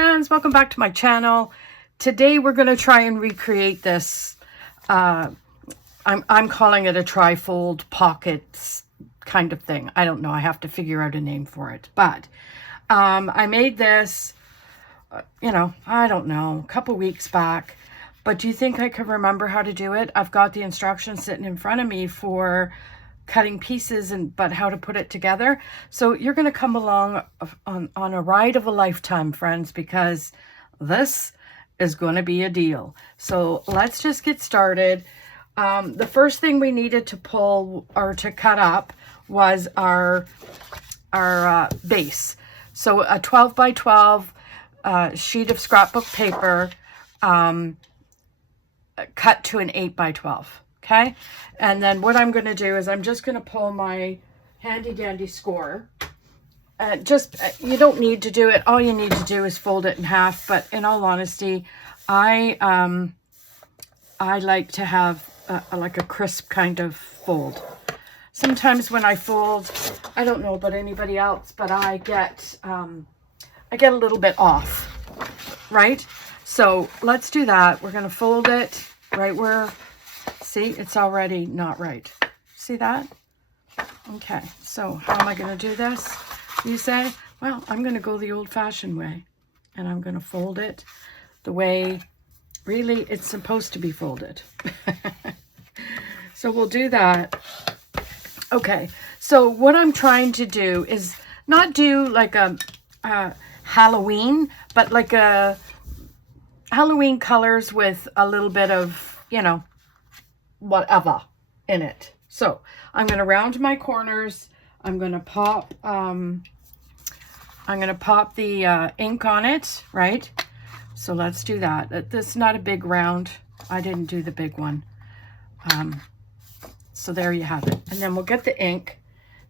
friends, welcome back to my channel. Today we're going to try and recreate this. I'm calling it a trifold pockets kind of thing. I don't know. I have to figure out a name for it. But I made this, I don't know, a couple weeks back. But do you think I could remember how to do it? I've got the instructions sitting in front of me for cutting pieces but how to put it together. So you're going to come along on a ride of a lifetime, friends, because this is going to be a deal. So let's just get started. The first thing we needed to pull or to cut up was our base. So a 12 by 12 sheet of scrapbook paper cut to an 8 by 12. Okay, and then what I'm going to do is I'm just going to pull my handy dandy score. You don't need to do it. All you need to do is fold it in half. But in all honesty, I like to have like a crisp kind of fold. Sometimes when I fold, I don't know about anybody else, but I get a little bit off, right? So let's do that. We're going to fold it right where. See, it's already not right. See that? Okay, so how am I going to do this? You say, well, I'm going to go the old-fashioned way. And I'm going to fold it the way, really, it's supposed to be folded. So we'll do that. Okay, so what I'm trying to do is not do like a Halloween, but like a Halloween colors with a little bit of, whatever in it. So I'm going to round my corners. I'm going to pop the ink on it, right? So let's do that. This is not a big round. I didn't do the big one. So there you have it. And then we'll get the ink.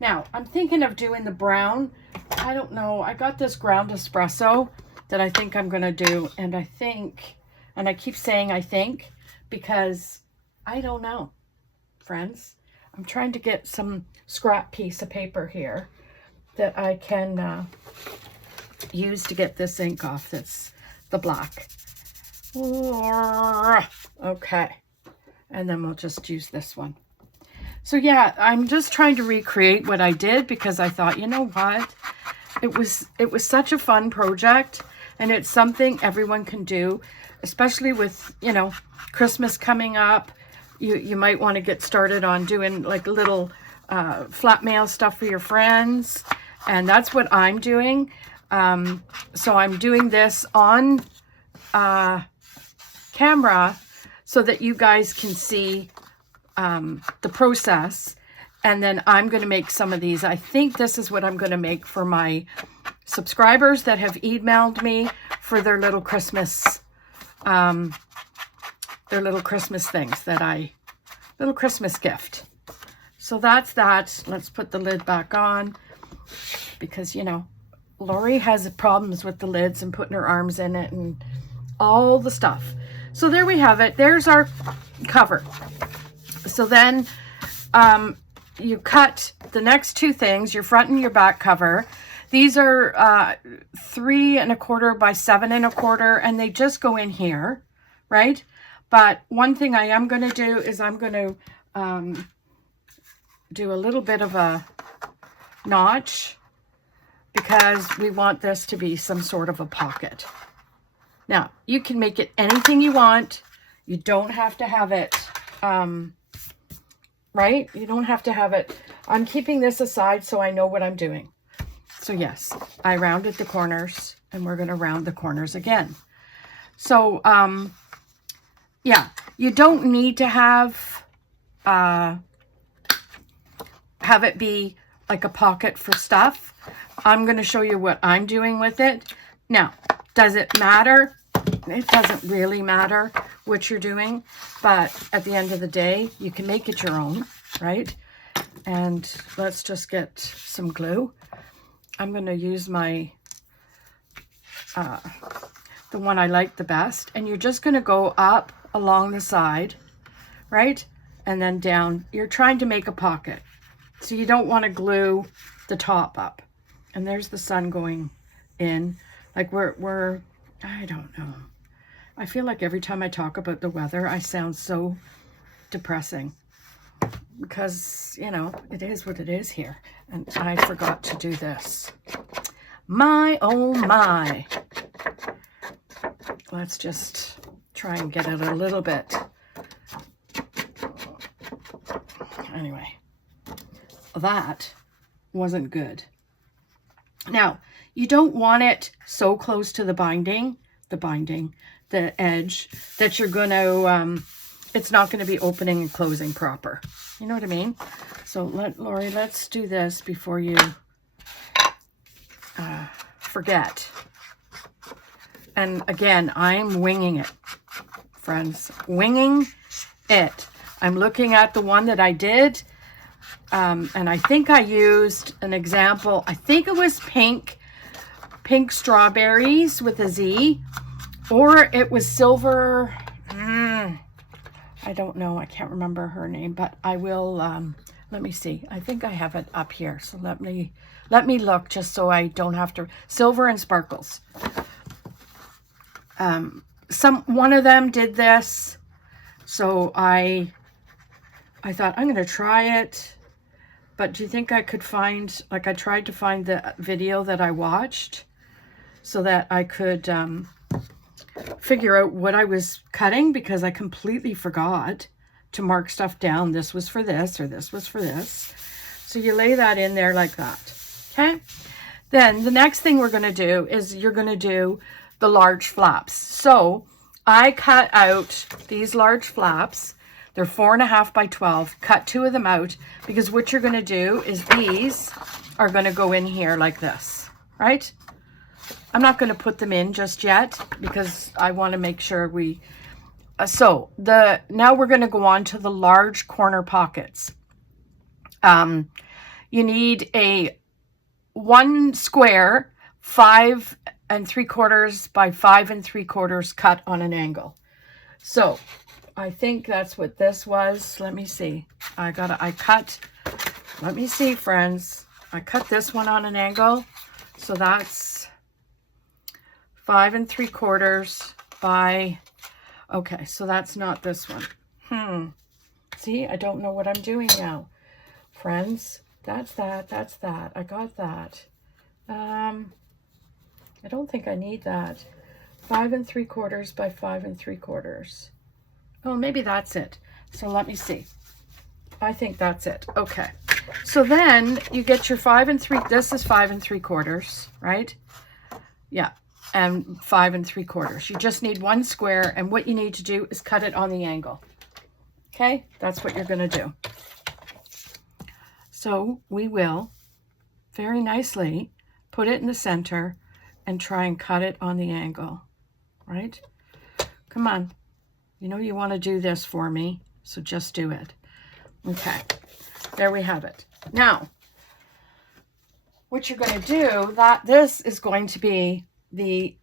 Now I'm thinking of doing the brown. I don't know. I got this ground espresso that I think I'm going to do. And I keep saying I think because I don't know, friends. I'm trying to get some scrap piece of paper here that I can use to get this ink off. That's the black. Okay. And then we'll just use this one. So yeah, I'm just trying to recreate what I did because I thought, you know what? It was such a fun project, and it's something everyone can do, especially with, Christmas coming up. You might want to get started on doing like little flat mail stuff for your friends. And that's what I'm doing. So I'm doing this on camera so that you guys can see the process. And then I'm going to make some of these. I think this is what I'm going to make for my subscribers that have emailed me for their little Christmas things little Christmas gift. So that's that. Let's put the lid back on because, Lori has problems with the lids and putting her arms in it and all the stuff. So there we have it. There's our cover. So then you cut the next two things, your front and your back cover. These are 3 1/4 by 7 1/4, and they just go in here, right? But one thing I am going to do is I'm going to do a little bit of a notch because we want this to be some sort of a pocket. Now, you can make it anything you want. You don't have to have it, right? You don't have to have it. I'm keeping this aside so I know what I'm doing. So yes, I rounded the corners, and we're going to round the corners again. So, yeah, you don't need to have it be like a pocket for stuff. I'm going to show you what I'm doing with it. Now, does it matter? It doesn't really matter what you're doing, but at the end of the day, you can make it your own, right? And let's just get some glue. I'm going to use my the one I like the best, and you're just going to go up along the side, right? And then down. You're trying to make a pocket. So you don't want to glue the top up. And there's the sun going in. Like we're I don't know. I feel like every time I talk about the weather, I sound so depressing. Because, you know, it is what it is here. And I forgot to do this. My, oh my. Let's just try and get it a little bit. Anyway, that wasn't good. Now, you don't want it so close to the edge, that you're going to, it's not going to be opening and closing proper. You know what I mean? So, Lori, let's do this before you forget. And again, I'm winging it, friends. Winging it. I'm looking at the one that I did. And I think I used an example. I think it was pink strawberries with a Z. Or it was silver. I don't know. I can't remember her name. But I will, let me see. I think I have it up here. So let me look just so I don't have to. Silver and sparkles. One of them did this. So I thought, I'm going to try it. But do you think I could find, like I tried to find the video that I watched so that I could figure out what I was cutting, because I completely forgot to mark stuff down. This was for this, or this was for this. So you lay that in there like that. Okay. Then the next thing we're going to do is you're going to do the large flaps. So I cut out these large flaps. They're 4.5 by 12. Cut 2 of them out, because what you're going to do is these are going to go in here like this, right? I'm not going to put them in just yet because I want to make sure we... now we're going to go on to the large corner pockets. You need a 1 square 5 3/4 by 5 3/4 cut on an angle. So I think that's what this was. Let me see. Let me see, friends. I cut this one on an angle. So that's 5 3/4 by, okay, so that's not this one. See, I don't know what I'm doing now. Friends, that's that. I got that. I don't think I need that. 5 3/4 by 5 3/4. Oh, maybe that's it. So let me see. I think that's it. Okay. So then you get your 5 3, this is 5 3/4, right? Yeah. And 5 3/4. You just need 1 square, and what you need to do is cut it on the angle. Okay? That's what you're going to do. So we will very nicely put it in the center and try and cut it on the angle, right? Come on. You know you want to do this for me, so just do it. Okay, there we have it. Now, what you're going to do, this is going to be the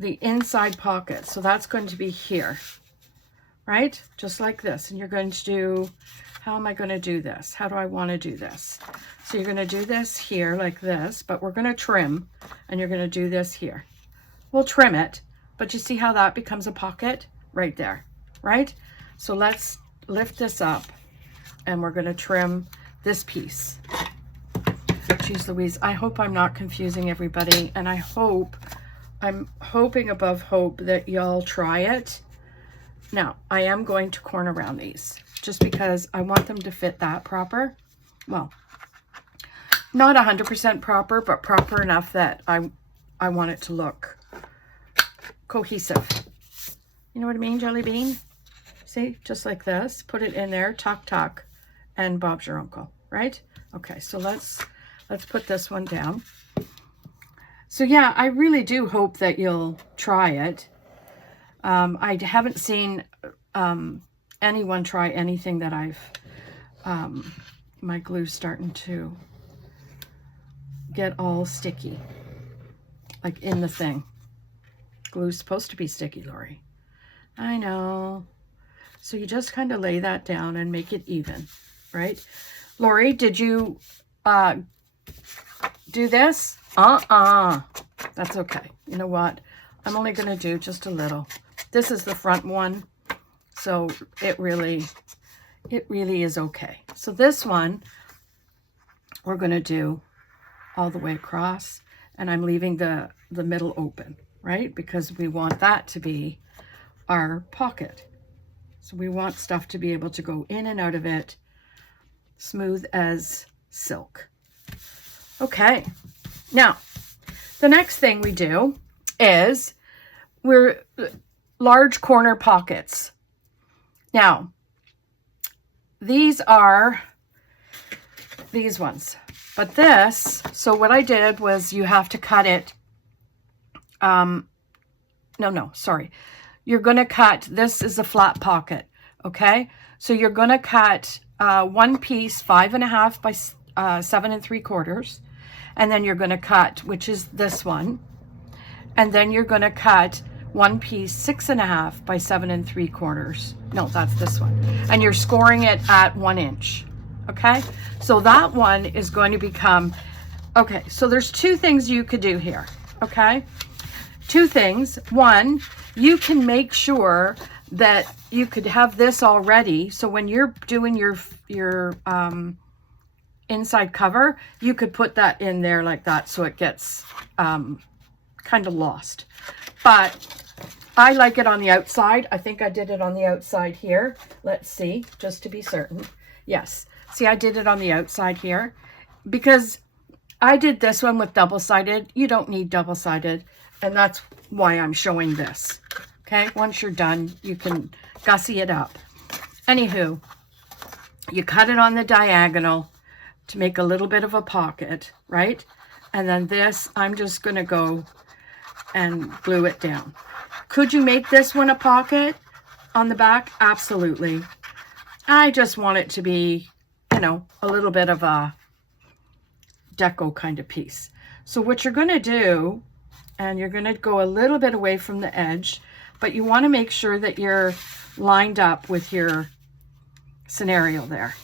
inside pocket. So that's going to be here, right? Just like this. And you're going to do, how am I going to do this? How do I want to do this? So you're going to do this here like this, but we're going to trim, and you're going to do this here. We'll trim it, but you see how that becomes a pocket right there, right? So let's lift this up, and we're going to trim this piece. Jeez Louise, I hope I'm not confusing everybody, and I'm hoping above hope that y'all try it. Now, I am going to corner around these, just because I want them to fit that proper. Well, not 100% proper, but proper enough that I want it to look cohesive. You know what I mean, Jelly Bean? See, just like this. Put it in there, tuck, and Bob's your uncle, right? Okay, so let's put this one down. So yeah, I really do hope that you'll try it. I haven't seen anyone try anything that my glue's starting to get all sticky, like in the thing. Glue's supposed to be sticky, Lori. I know. So you just kind of lay that down and make it even, right? Lori, did you do this? That's okay. You know what? I'm only going to do just a little. This is the front one, so it really is okay. So this one, we're going to do all the way across, and I'm leaving the middle open, right? Because we want that to be our pocket. So we want stuff to be able to go in and out of it, smooth as silk. Okay, now the next thing we do is we're large corner pockets. Now, these are these ones, but this, so what I did was you have to cut it, sorry. You're going to cut, this is a flat pocket, okay? So you're going to cut one piece 5.5 by 7 3/4, and then you're going to cut, which is this one, and then you're going to cut one piece 6.5 by 7 3/4. No, that's this one, and you're scoring it at 1 inch. Okay, so that one is going to become, okay, so there's two things you could do here. Okay, two things. One, you can make sure that you could have this all ready, so when you're doing your inside cover, you could put that in there like that, so it gets kind of lost. But I like it on the outside. I think I did it on the outside here. Let's see, just to be certain. Yes, see, I did it on the outside here because I did this one with double-sided. You don't need double-sided, and that's why I'm showing this. Okay, once you're done, you can gussy it up. Anywho, you cut it on the diagonal to make a little bit of a pocket, right? And then this, I'm just going to go and glue it down. Could you make this one a pocket on the back? Absolutely. I just want it to be, you know, a little bit of a deco kind of piece. So what you're going to do, and you're going to go a little bit away from the edge, but you want to make sure that you're lined up with your scenario there.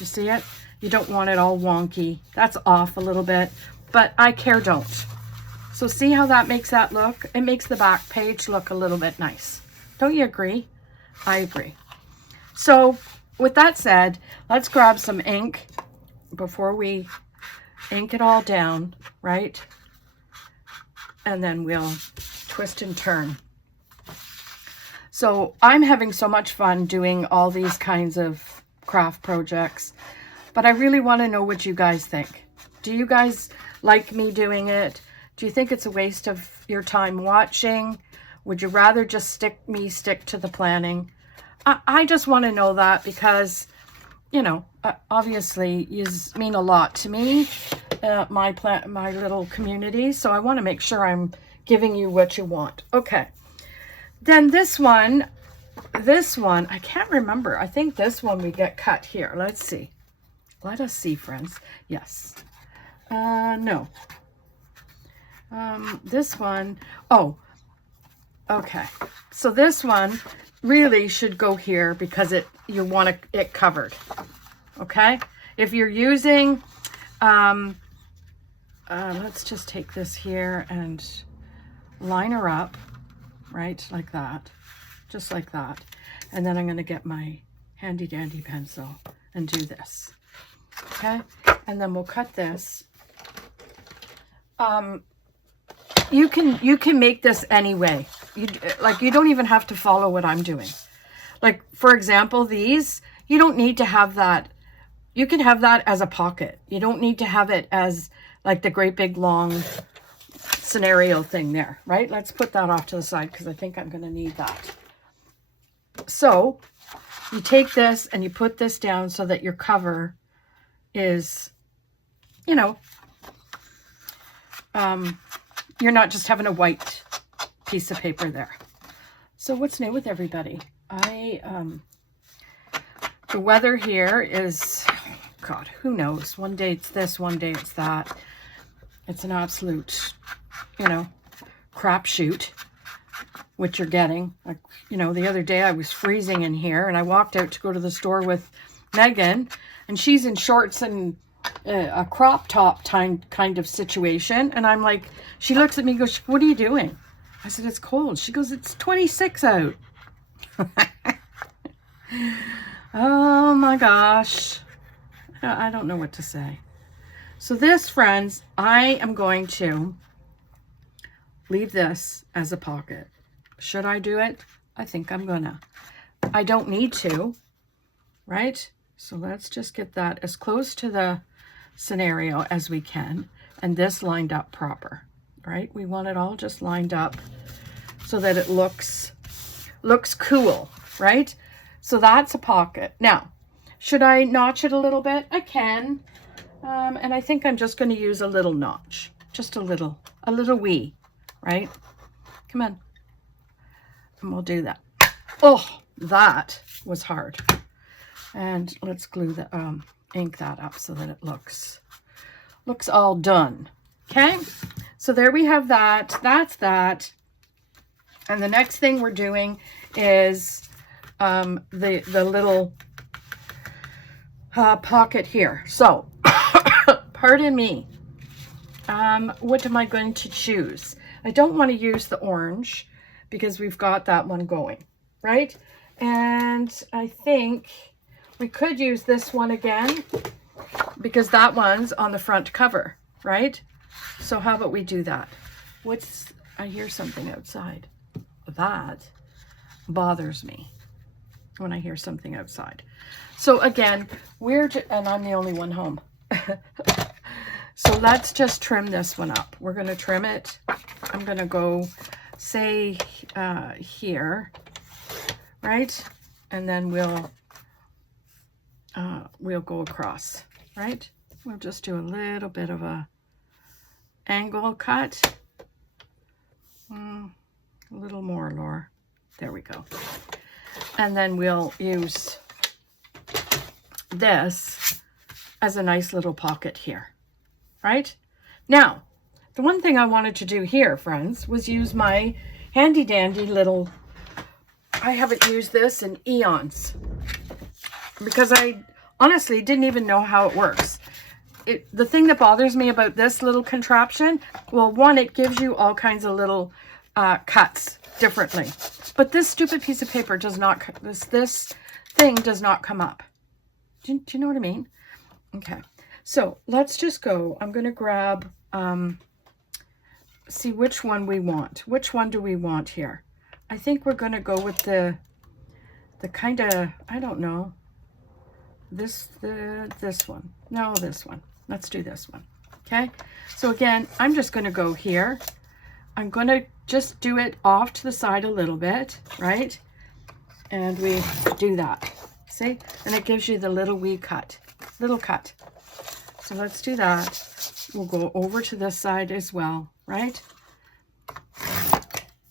You see it? You don't want it all wonky. That's off a little bit, but I care don't. So see how that makes that look? It makes the back page look a little bit nice. Don't you agree? I agree. So with that said, let's grab some ink before we ink it all down, right? And then we'll twist and turn. So I'm having so much fun doing all these kinds of craft projects, but I really want to know what you guys think. Do you guys like me doing it? Do you think it's a waste of your time watching? Would you rather just stick to the planning? I just want to know that because, you know, obviously you mean a lot to me, my little community. So I want to make sure I'm giving you what you want. Okay. Then this one, I can't remember. I think this one we get cut here. Let's see. Let us see, friends. Yes. No. This one, oh, okay. So this one really should go here because you want it covered. Okay. If you're using, let's just take this here and line her up, right? Like that, just like that. And then I'm going to get my handy dandy pencil and do this. Okay. And then we'll cut this. You can make this anyway. You don't even have to follow what I'm doing. Like, for example, these, you don't need to have that. You can have that as a pocket. You don't need to have it as like the great big long scenario thing there, right? Let's put that off to the side because I think I'm going to need that. So you take this and you put this down so that your cover is, you know, you're not just having a white piece of paper there. So what's new with everybody? The weather here is, God, who knows? One day it's this, one day it's that. It's an absolute, you know, crapshoot, what you're getting. Like, you know, the other day I was freezing in here and I walked out to go to the store with Megan and she's in shorts and a crop top kind of situation. And I'm like, she looks at me and goes, what are you doing? I said, it's cold. She goes, it's 26 out. Oh my gosh. I don't know what to say. So this, friends, I am going to leave this as a pocket. Should I do it? I think I'm gonna. I don't need to, right? So let's just get that as close to the scenario as we can. And this lined up proper, right? We want it all just lined up so that it looks cool, right? So that's a pocket. Now, should I notch it a little bit? I can. And I think I'm just going to use a little notch. Just a little wee, right? Come on. And we'll do that. Oh, that was hard. And let's glue the ink that up so that it looks all done. Okay? So there we have that. That's that. And the next thing we're doing is the little pocket here. So, pardon me. What am I going to choose? I don't want to use the orange because we've got that one going, right? And I think we could use this one again because that one's on the front cover, right? So how about we do that? I hear something outside. That bothers me when I hear something outside. So again, and I'm the only one home. So let's just trim this one up. We're going to trim it. I'm going to go, say, here, right? And then we'll go across, right? We'll just do a little bit of a angle cut. A little more, Laura. There we go. And then we'll use this as a nice little pocket here, right? Now, the one thing I wanted to do here, friends, was use my handy dandy little, I haven't used this in eons because I honestly didn't even know how it works. The thing that bothers me about this little contraption, well, one, it gives you all kinds of little cuts differently, but this stupid piece of paper does not, this thing does not come up. Do you know what I mean? Okay, so let's just go. I'm going to grab, see which one we want. Which one do we want here? I think we're going to go with the kind of, I don't know, this one. No, this one. Let's do this one. Okay, so again, I'm just going to go here. I'm going to just do it off to the side a little bit, right? And we do that. See? And it gives you the little wee cut. Little cut. So let's do that. We'll go over to this side as well, right?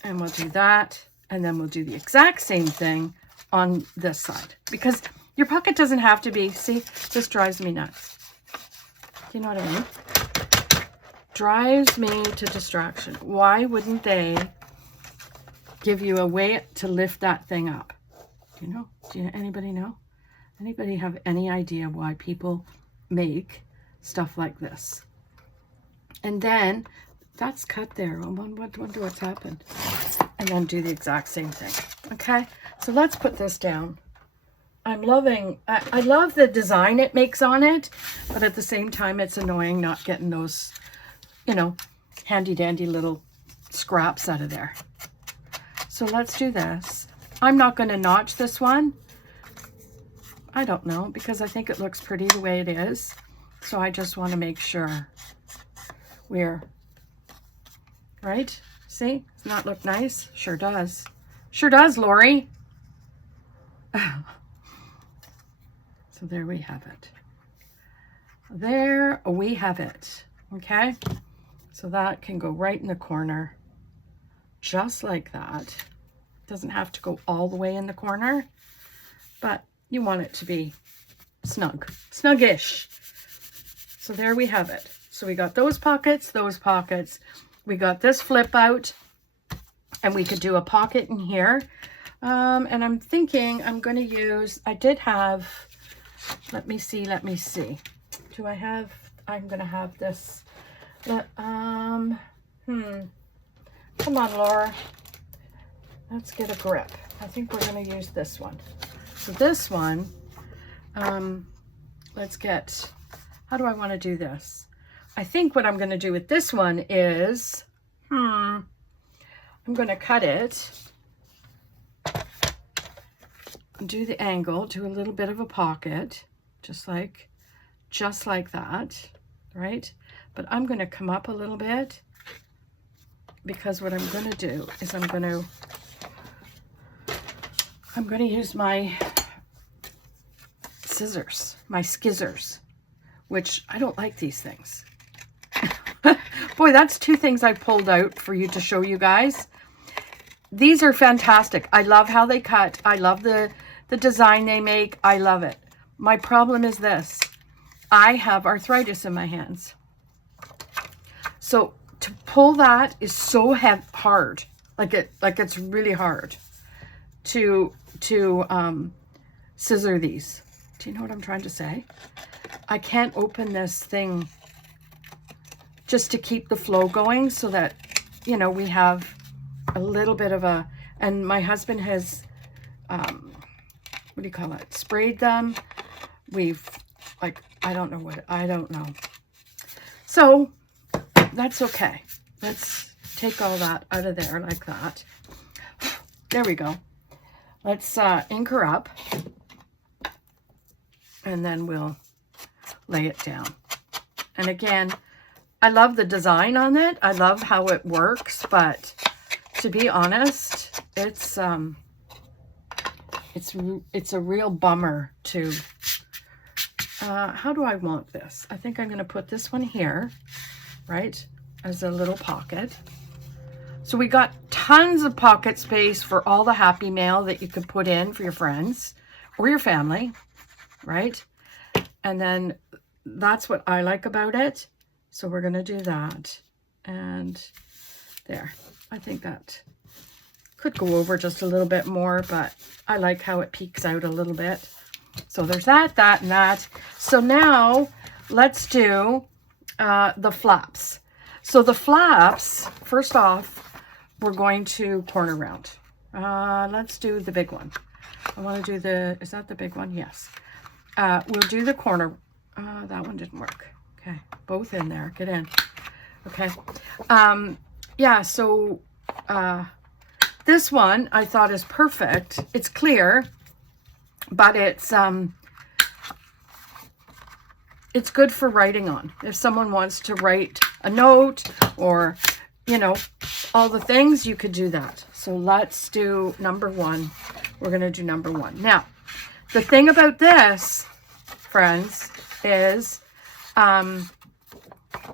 And we'll do that. And then we'll do the exact same thing on this side. Because your pocket doesn't have to be, see, this drives me nuts. Do you know what I mean? Drives me to distraction. Why wouldn't they give you a way to lift that thing up? Do you know? Anybody know? Anybody have any idea why people make stuff like this? And then that's cut there. I wonder what's happened. And then do the exact same thing. Okay, so let's put this down. I'm loving, I love the design it makes on it, but at the same time, it's annoying not getting those, you know, handy dandy little scraps out of there. So let's do this. I'm not going to notch this one. I don't know, because I think it looks pretty the way it is. So I just want to make sure we're right. See, does not look nice? Sure does. Sure does, Lori. So there we have it. There we have it. Okay. So that can go right in the corner, just like that. Doesn't have to go all the way in the corner, but you want it to be snug, snuggish. So there we have it. So we got those pockets. We got this flip out, and we could do a pocket in here. And I'm thinking I'm going to use, I did have, let me see. do I have, I'm going to have this, come on, Laura, let's get a grip. I think we're going to use this one. So this one, let's get, how do I want to do this? I think what I'm going to do with this one is, I'm going to cut it, do the angle, do a little bit of a pocket, just like that, right? But I'm going to come up a little bit, because what I'm going to do is I'm going to use my scissors, my skizzers, which I don't like these things. Boy, that's two things I pulled out for you to show you guys. These are fantastic. I love how they cut. I love the design they make. I love it. My problem is this. I have arthritis in my hands. So to pull that is so hard. Like it's really hard to scissor these. Do you know what I'm trying to say? I can't open this thing just to keep the flow going, so that, you know, we have a little bit of a, and my husband has, what do you call it? Sprayed them. We've, like, I don't know. So that's okay. Let's take all that out of there like that. There we go. Let's ink her up, and then we'll lay it down. And again, I love the design on it. I love how it works, but to be honest, it's a real bummer to, how do I want this? I think I'm going to put this one here, right, as a little pocket. So we got tons of pocket space for all the happy mail that you could put in for your friends or your family, right? And then that's what I like about it. So we're going to do that. And there. I think that could go over just a little bit more, but I like how it peeks out a little bit. So there's that, and that. So now let's do the flaps. So the flaps, first off, we're going to corner round. Let's do the big one. I want to do the, is that the big one? Yes. We'll do the corner. That one didn't work. Okay, both in there. Get in. Okay. Yeah, so this one I thought is perfect. It's clear, but it's good for writing on. If someone wants to write a note or, you know, all the things, you could do that. So let's do number one. We're going to do number one. Now, the thing about this, friends, is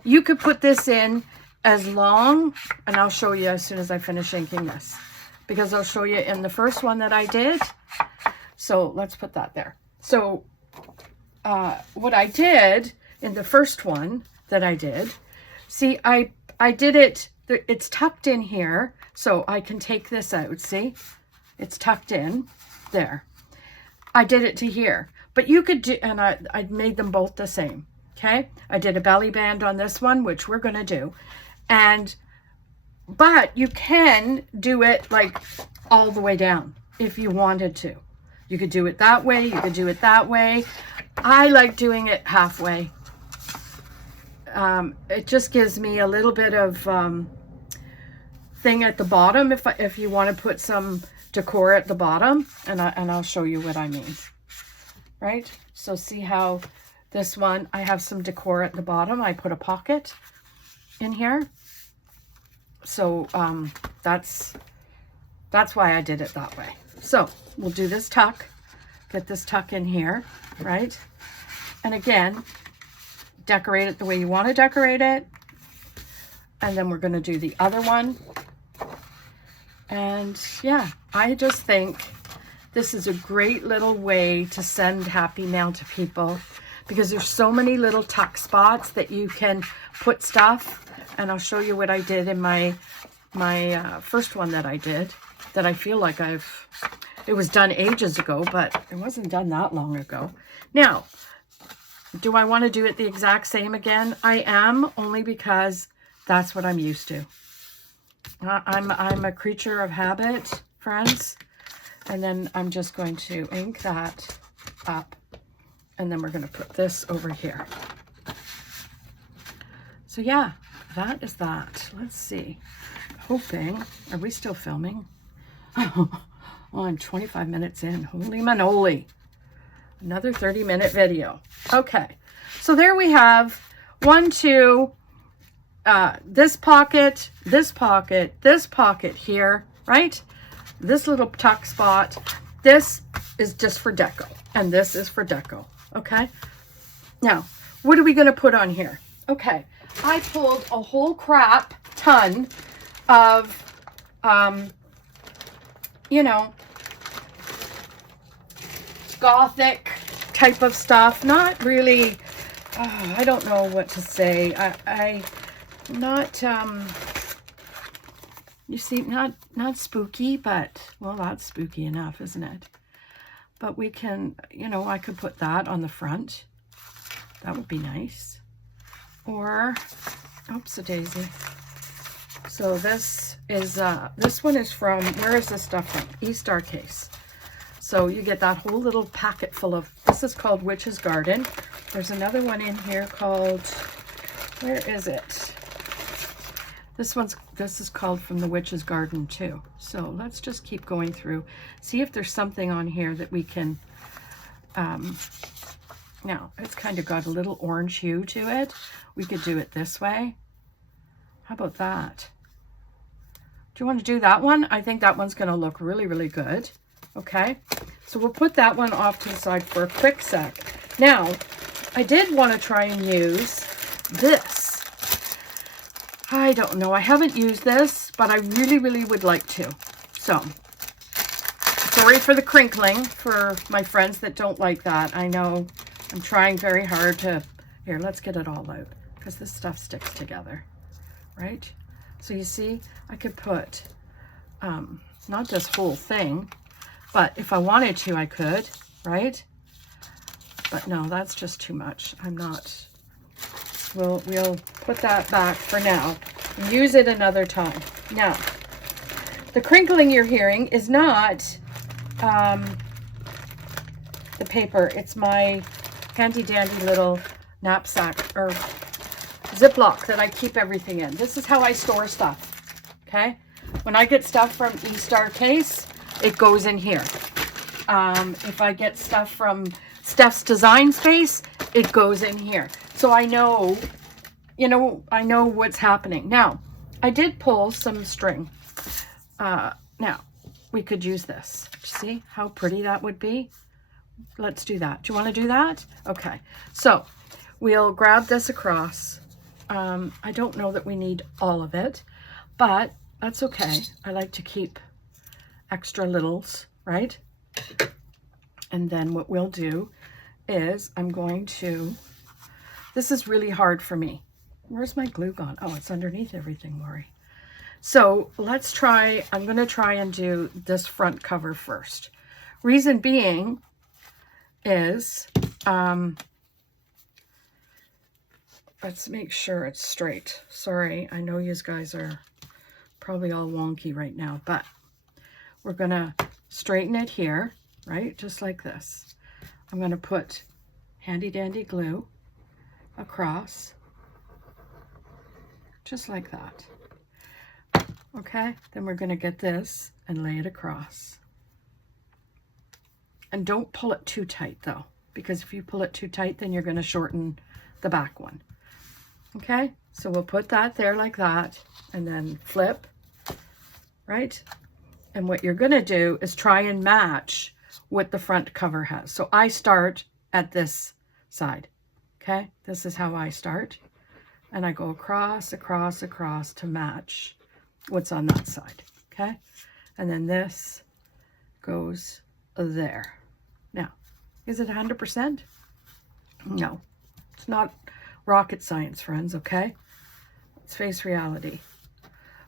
you could put this in as long, and I'll show you as soon as I finish inking this, because I'll show you in the first one that I did. So let's put that there. So what I did in the first one that I did, see, I did it, it's tucked in here, so I can take this out, see? It's tucked in there. I did it to here, but you could do, and I made them both the same, okay? I did a belly band on this one, which we're gonna do, but you can do it like all the way down if you wanted to. You could do it that way, you could do it that way. I like doing it halfway. It just gives me a little bit of thing at the bottom if you want to put some decor at the bottom, and I'll show you what I mean. Right? So see how this one, I have some decor at the bottom. I put a pocket in here. So that's why I did it that way. So we'll do this tuck, get this tuck in here, right? And again, decorate it the way you want to decorate it. And then we're going to do the other one. And yeah, I just think this is a great little way to send happy mail to people, because there's so many little tuck spots that you can put stuff. And I'll show you what I did in my first one that I did, that I feel like it was done ages ago, but it wasn't done that long ago. Now, Do I want to do it the exact same again? I am, only because that's what I'm used to. I'm a creature of habit, friends. And then I'm just going to ink that up. And then we're going to put this over here. So yeah, that is that. Let's see. Hoping, are we still filming? Oh, I'm 25 minutes in. Holy manoli. Another 30-minute video. Okay, so there we have 1, 2, this pocket, this pocket, this pocket here, right? This little tuck spot. This is just for deco, and this is for deco, okay? Now, what are we going to put on here? Okay, I pulled a whole crap ton of, you know, Gothic type of stuff. Not really, I don't know what to say. Not, you see, not spooky, but, well, that's spooky enough, isn't it? But we can, you know, I could put that on the front. That would be nice. Or, oops-a-daisy. So this is, this one is from, where is this stuff from? E-Star Case. So you get that whole little packet full of, this is called Witch's Garden. There's another one in here called, where is it? This is called From the Witch's Garden too. So let's just keep going through, see if there's something on here that we can, now it's kind of got a little orange hue to it. We could do it this way. How about that? Do you want to do that one? I think that one's going to look really, really good. Okay, so we'll put that one off to the side for a quick sec. Now, I did want to try and use this. I don't know. I haven't used this, but I really, really would like to. So, sorry for the crinkling for my friends that don't like that. I know I'm trying very hard to... Here, let's get it all out, because this stuff sticks together, right? So you see, I could put not this whole thing, but if I wanted to, I could, right? But no, that's just too much. I'm not. We'll put that back for now and use it another time. Now, the crinkling you're hearing is not the paper. It's my handy dandy little knapsack or Ziploc that I keep everything in. This is how I store stuff, okay? When I get stuff from E-Star Case, it goes in here. If I get stuff from Steph's Design Space, it goes in here. So I know, you know, I know what's happening. Now, I did pull some string. Now, we could use this. See how pretty that would be? Let's do that. Do you want to do that? Okay. So, we'll grab this across. I don't know that we need all of it, but that's okay. I like to keep extra littles, right? And then what we'll do is I'm going to, this is really hard for me. Where's my glue gone? Oh, it's underneath everything, Lori. So let's try, I'm going to try and do this front cover first. Reason being is, let's make sure it's straight. Sorry, I know you guys are probably all wonky right now, but we're going to straighten it here, right? Just like this. I'm going to put handy dandy glue across, just like that. Okay, then we're going to get this and lay it across. And don't pull it too tight though, because if you pull it too tight, then you're going to shorten the back one. Okay, so we'll put that there like that and then flip, right? And what you're going to do is try and match what the front cover has. So I start at this side. Okay, this is how I start. And I go across, across, across to match what's on that side. Okay, and then this goes there. Now, is it 100%? No, it's not rocket science, friends, okay? Let's face reality.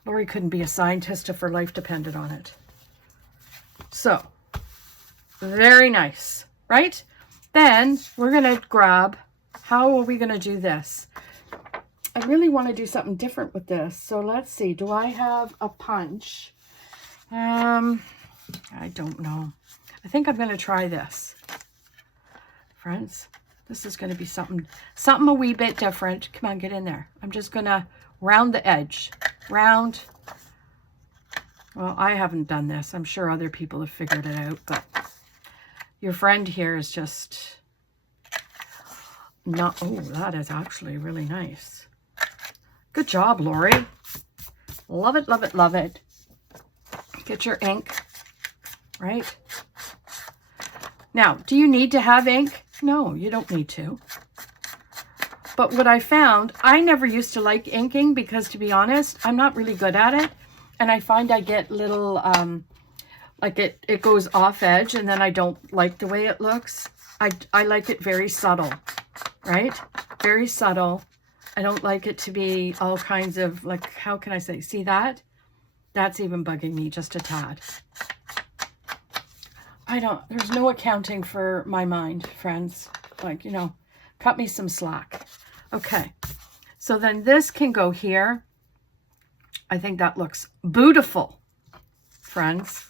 Lori couldn't be a scientist if her life depended on it. So, very nice, right? Then we're going to grab How are we going to do this? I really want to do something different with this. So let's see. Do I have a punch? I don't know. I think I'm going to try this. Friends, this is going to be something a wee bit different. Come on, get in there. I'm just going to round the edge. Round. Well, I haven't done this. I'm sure other people have figured it out, but your friend here is just not... Oh, that is actually really nice. Good job, Lori. Love it, love it, love it. Get your ink, right? Now, do you need to have ink? No, you don't need to. But what I found, I never used to like inking because, to be honest, I'm not really good at it. And I find I get little, like it goes off edge, and then I don't like the way it looks. I like it very subtle, right? Very subtle. I don't like it to be all kinds of, like, how can I say, see that? That's even bugging me just a tad. There's no accounting for my mind, friends. Like, you know, cut me some slack. Okay, so then this can go here. I think that looks beautiful, friends.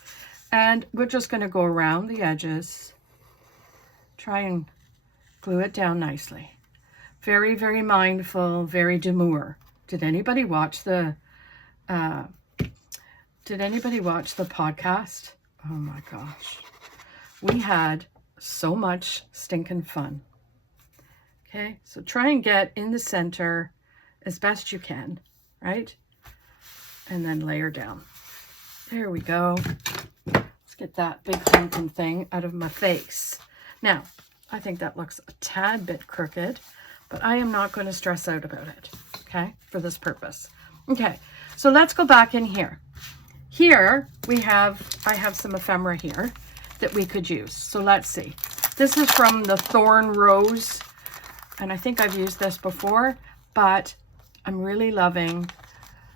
And we're just going to go around the edges. Try and glue it down nicely. Very, very mindful, very demure. Did anybody watch the podcast? Oh my gosh. We had so much stinking fun. Okay, so try and get in the center as best you can, right? And then layer down. There we go. Let's get that big honking thing out of my face. Now, I think that looks a tad bit crooked, but I am not going to stress out about it, okay, for this purpose. Okay, so let's go back in here. Here I have some ephemera here that we could use. So let's see. This is from the Thorn Rose, and I think I've used this before, but I'm really loving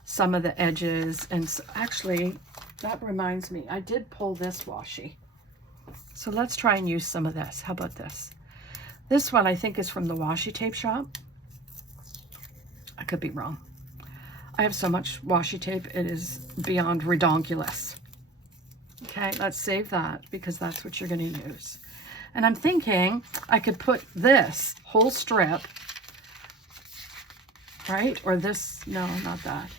some of the edges. And so actually, that reminds me, I did pull this washi. So let's try and use some of this. How about this? This one I think is from the washi tape shop. I could be wrong. I have so much washi tape, it is beyond redonkulous. Okay, let's save that because that's what you're going to use. And I'm thinking I could put this whole strip, right? Or this, no, not that.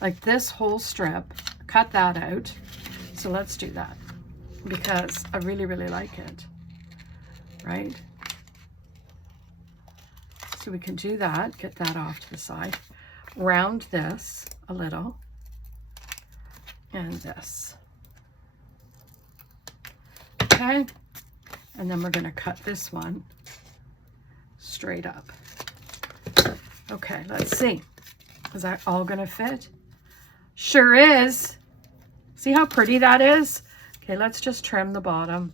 Like this whole strip, cut that out. So let's do that because I really, really like it, right? So we can do that, get that off to the side. Round this a little, and this. Okay, and then we're going to cut this one straight up. Okay, let's see. Is that all going to fit? Sure is. See how pretty that is? Okay, let's just trim the bottom.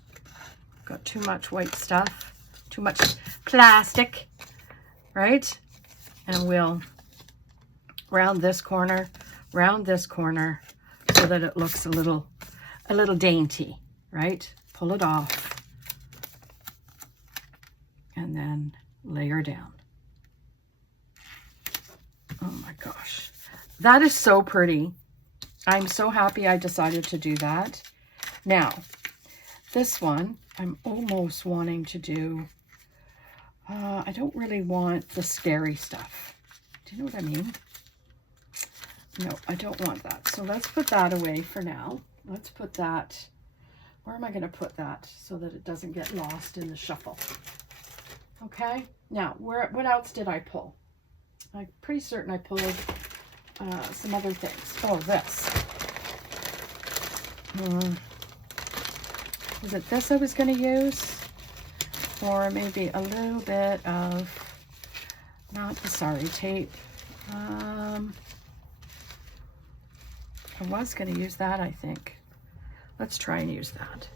Got too much white stuff, too much plastic, right? And we'll round this corner so that it looks a little dainty, right? Pull it off and then layer down. Oh my gosh, that is so pretty. I'm so happy I decided to do that. Now, this one, I'm almost wanting to do, I don't really want the scary stuff. Do you know what I mean? No, I don't want that. So let's put that away for now. Let's put that, where am I going to put that so that it doesn't get lost in the shuffle? Okay, now, what else did I pull? I'm pretty certain I pulled some other things. Oh, this. Was it this I was going to use? Or maybe a little bit of, not the sorry tape. I was going to use that, I think. Let's try and use that.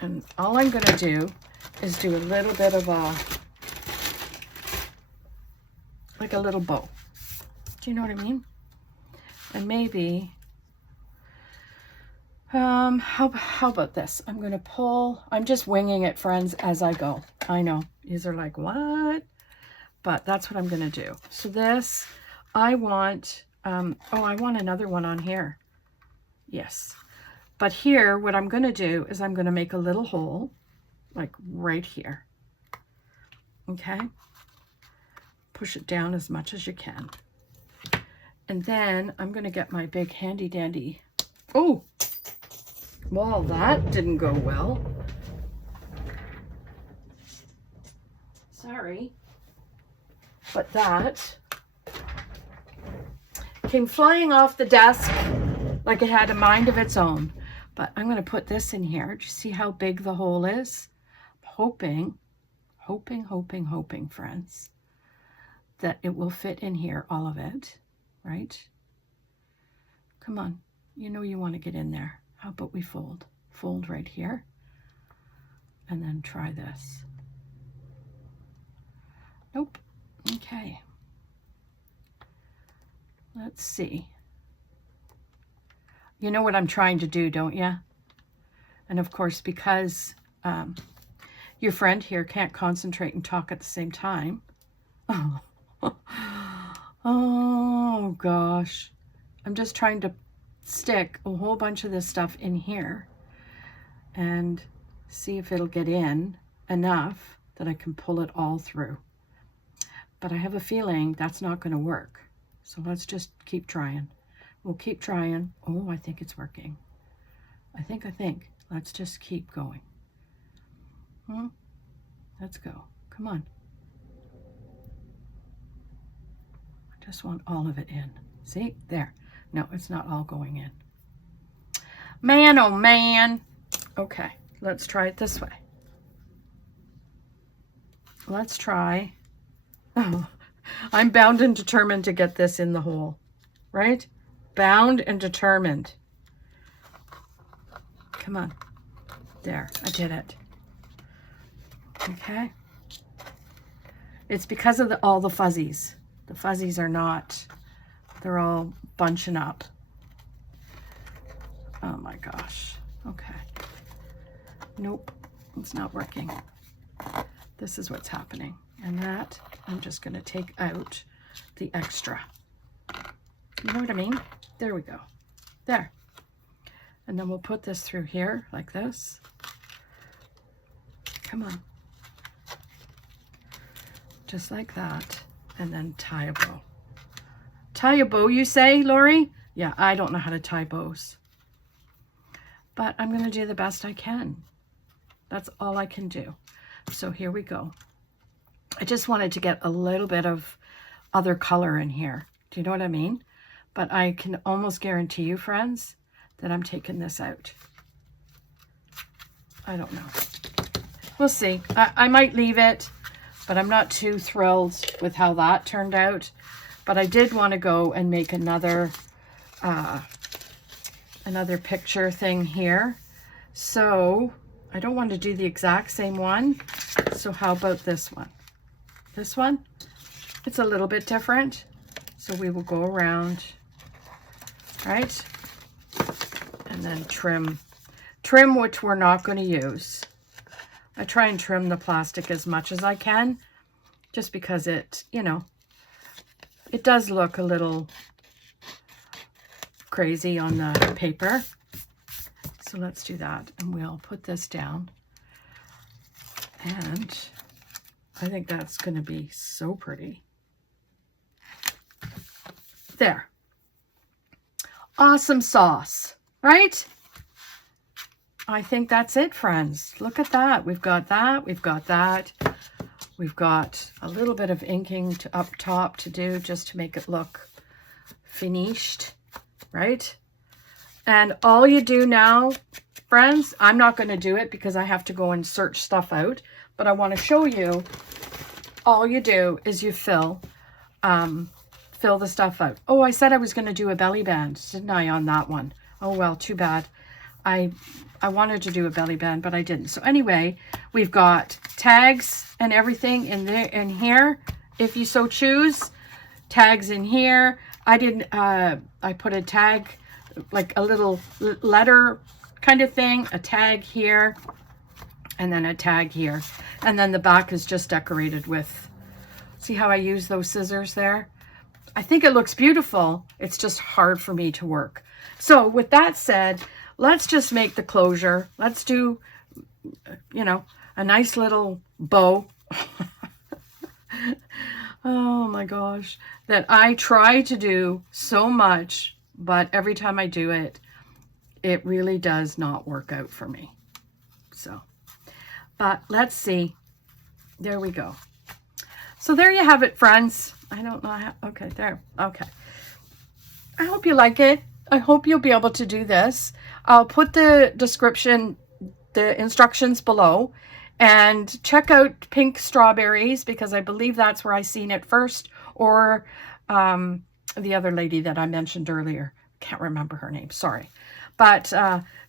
And all I'm going to do is do a little bit of a, like a little bow. Do you know what I mean? And maybe, how about this? I'm going to pull, I'm just winging it, friends, as I go. I know. These are like, what? But that's what I'm going to do. So this, I want, oh, I want another one on here. Yes. But here, what I'm going to do is I'm going to make a little hole, like right here. Okay? Push it down as much as you can. And then I'm going to get my big handy dandy. Oh, well, that didn't go well. Sorry. But that came flying off the desk like it had a mind of its own. But I'm going to put this in here. Do you see how big the hole is? I'm hoping, friends, that it will fit in here, all of it, right? Come on. You know you want to get in there. How about we fold? Fold right here. And then try this. Nope. Okay. Let's see. You know what I'm trying to do, don't you? And of course, because your friend here can't concentrate and talk at the same time. Oh, oh gosh. I'm just trying to stick a whole bunch of this stuff in here and see if it'll get in enough that I can pull it all through. But I have a feeling that's not going to work. So let's just keep trying. We'll keep trying. Oh, I think it's working. I think. Let's just keep going. Let's go. Come on. I just want all of it in. See? There. No, it's not all going in. Man, oh man. Okay, let's try it this way. Let's try. Oh, I'm bound and determined to get this in the hole, right? Bound and determined. Come on. There, I did it. Okay. It's because of all the fuzzies. The fuzzies are not, they're all bunching up. Oh my gosh. Okay. Nope, it's not working. This is what's happening. And that, I'm just going to take out the extra. You know what I mean? There we go. There. And then we'll put this through here like this. Come on. Just like that. And then tie a bow. Tie a bow, you say, Lori? Yeah, I don't know how to tie bows. But I'm going to do the best I can. That's all I can do. So here we go. I just wanted to get a little bit of other color in here. Do you know what I mean? But I can almost guarantee you, friends, that I'm taking this out. I don't know. We'll see. I might leave it, but I'm not too thrilled with how that turned out. But I did want to go and make another picture thing here. So I don't want to do the exact same one. So how about this one? This one, it's a little bit different. So we will go around, right? And then trim, which we're not going to use. I try and trim the plastic as much as I can, just because it, you know, it does look a little crazy on the paper. So let's do that. And we'll put this down. And I think that's going to be so pretty. There. Awesome sauce, right? I think that's it, friends. Look at that. We've got that. We've got that. We've got a little bit of inking up top to do just to make it look finished, right? And all you do now, friends, I'm not going to do it because I have to go and search stuff out, but I want to show you, all you do is you fill the stuff out. Oh, I said I was going to do a belly band, didn't I, on that one? Oh, well, too bad. I wanted to do a belly band, but I didn't. So anyway, we've got tags and everything in there, in here, if you so choose. Tags in here. I didn't, I put a tag, like a little letter kind of thing, a tag here. and then a tag here. And then the back is just decorated with, see how I use those scissors there? I think it looks beautiful. It's just hard for me to work. So with that said, let's just make the closure. Let's do, you know, a nice little bow. Oh my gosh, that I try to do so much, but every time I do it, it really does not work out for me. So, but let's see. There we go. So there you have it, friends. I don't know how, okay, there, okay. I hope you like it. I hope you'll be able to do this. I'll put the description, the instructions below, and check out Pink Strawberries, because I believe that's where I seen it first, or the other lady that I mentioned earlier. Can't remember her name, sorry. But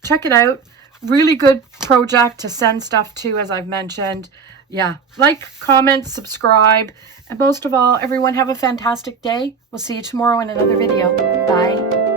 check it out. Really good project to send stuff to, as I've mentioned. Yeah, like, comment, subscribe, and most of all, everyone have a fantastic day. We'll see you tomorrow in another video. Bye.